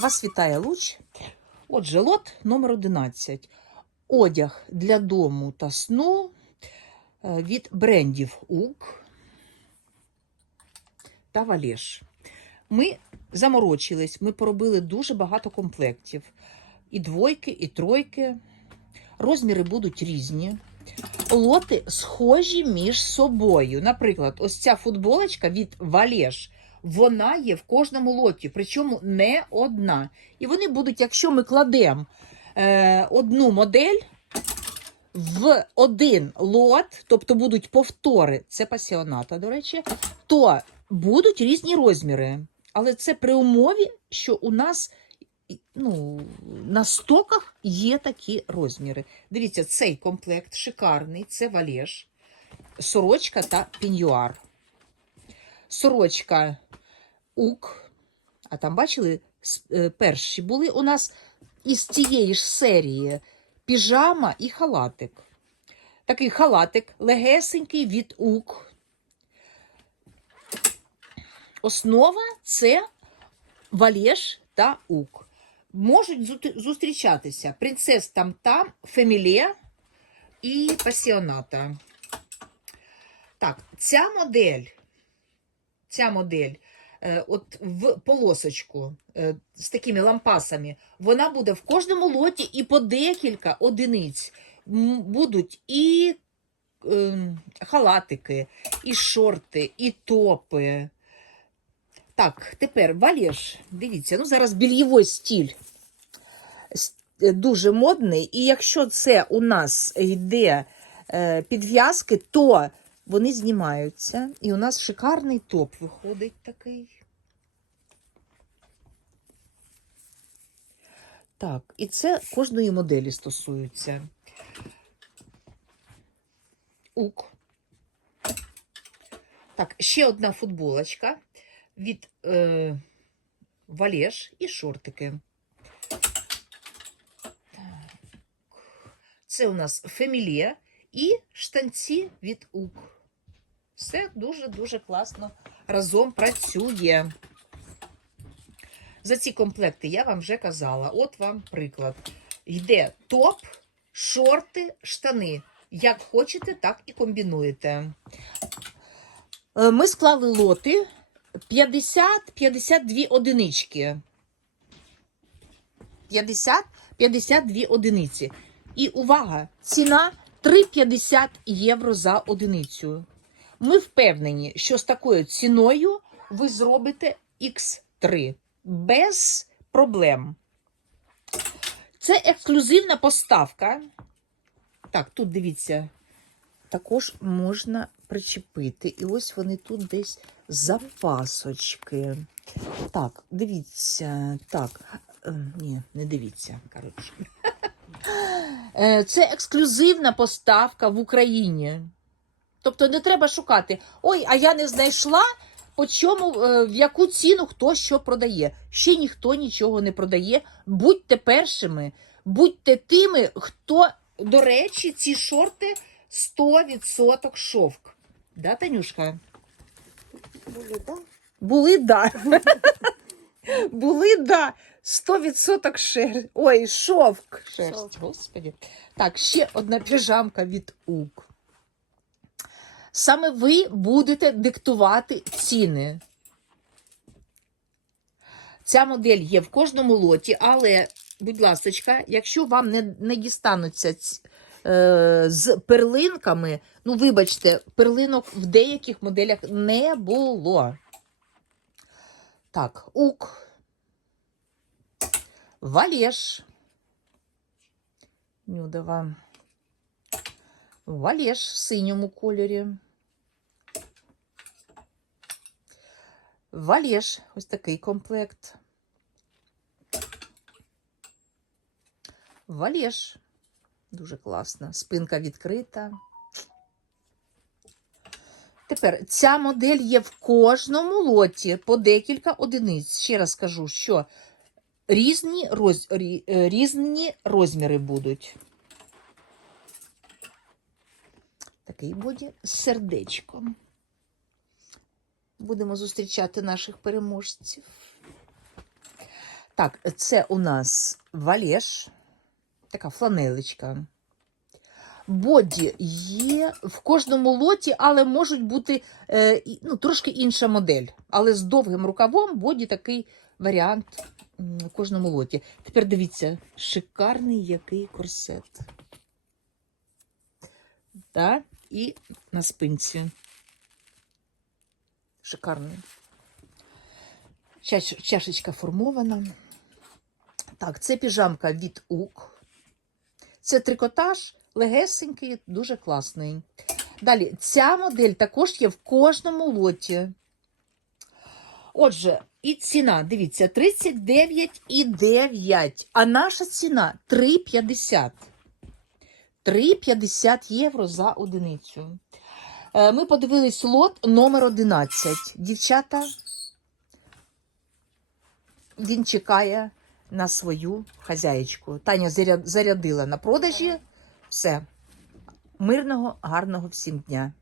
Вас вітає луч. Отже, лот номер 11. Одяг для дому та сну е, від брендів УК та Валеш. Ми заморочились, ми поробили дуже багато комплектів. І двойки, і тройки. Розміри будуть різні. Лоти схожі між собою. Наприклад, ось ця футболочка від Валеш. Вона є в кожному лоті, причому не одна. І вони будуть, якщо ми кладемо е, одну модель в один лот, тобто будуть повтори, це пасіоната, до речі, то будуть різні розміри. Але це при умові, що у нас ну, на стоках є такі розміри. Дивіться, цей комплект шикарний, це валеж, сорочка та піньюар. Сорочка ук. А там, бачили, е, перші були у нас із цієї ж серії піжама і халатик. Такий халатик легесенький від ук. Основа це валеж та ук. Можуть зустрічатися принцес там там, фемілє і пасіоната. Так, ця модель, ця модель, е, от в полосочку е, з такими лампасами, вона буде в кожному лоті і по декілька одиниць. Будуть і е, халатики, і шорти, і топи. Так, тепер валєш. Дивіться, ну зараз більєвий стіль е, дуже модний. І якщо це у нас йде підв'язки, то вони знімаються. І у нас шикарний топ виходить такий. Так, і це кожної моделі стосується. Ук. Так, ще одна футболочка від е, Валеш і шортики. Це у нас фемілія і штанці від УК. Все дуже-дуже класно разом працює. За ці комплекти я вам вже казала. От вам приклад. Йде топ, шорти, штани. Як хочете, так і комбінуєте. Е, Ми склали лоти 50-52 одинички. 50-52 одиниці. І увага! Ціна 3,50 євро за одиницю. Ми впевнені, що з такою ціною ви зробите X3 без проблем. Це ексклюзивна поставка. Так, тут дивіться, також можна причепити. І ось вони тут десь запасочки. Так, дивіться. Так, е, ні, не дивіться, коротше. Е, Це ексклюзивна поставка в Україні. Тобто не треба шукати. Ой, а я не знайшла, по чому, е, в яку ціну хто що продає. Ще ніхто нічого не продає. Будьте першими, будьте тими, хто, до речі, ці шорти 100% шовк. Да, Танюшка? Були, да? Були, да. Були, да. 100% шерсть. Ой, шовк. Шерсть, Шовк. господи. Так, ще одна піжамка від УК. Саме ви будете диктувати ціни. Ця модель є в кожному лоті, але, будь ласка, якщо вам не, не дістануться ць- е, з перлинками, ну, вибачте, перлинок в деяких моделях не було. Так, ук. Валеш. Нюдова. Валеш в синьому кольорі. Валеш, ось такий комплект. Валеш. Дуже класно. Спинка відкрита. Тепер ця модель є в кожному лоті по декілька одиниць. Ще раз кажу, що різні, роз... різні розміри будуть. Такий боді з сердечком. Будемо зустрічати наших переможців. Так, це у нас валеш, така фланелечка. Боді є в кожному лоті, але можуть бути е, ну, трошки інша модель. Але з довгим рукавом боді такий варіант в кожному лоті. Тепер дивіться, шикарний який корсет. Так, і на спинці. Шикарний. Чаш- чашечка формована. Так, це піжамка від УК. Це трикотаж, легесенький, дуже класний. Далі, ця модель також є в кожному лоті. Отже, і ціна, дивіться, 39,9. А наша ціна 3,50. 3,50 євро за одиницю. Е, Ми подивились лот номер 11. Дівчата, він чекає на свою хазяєчку. Таня зарядила на продажі. Все. Мирного, гарного всім дня.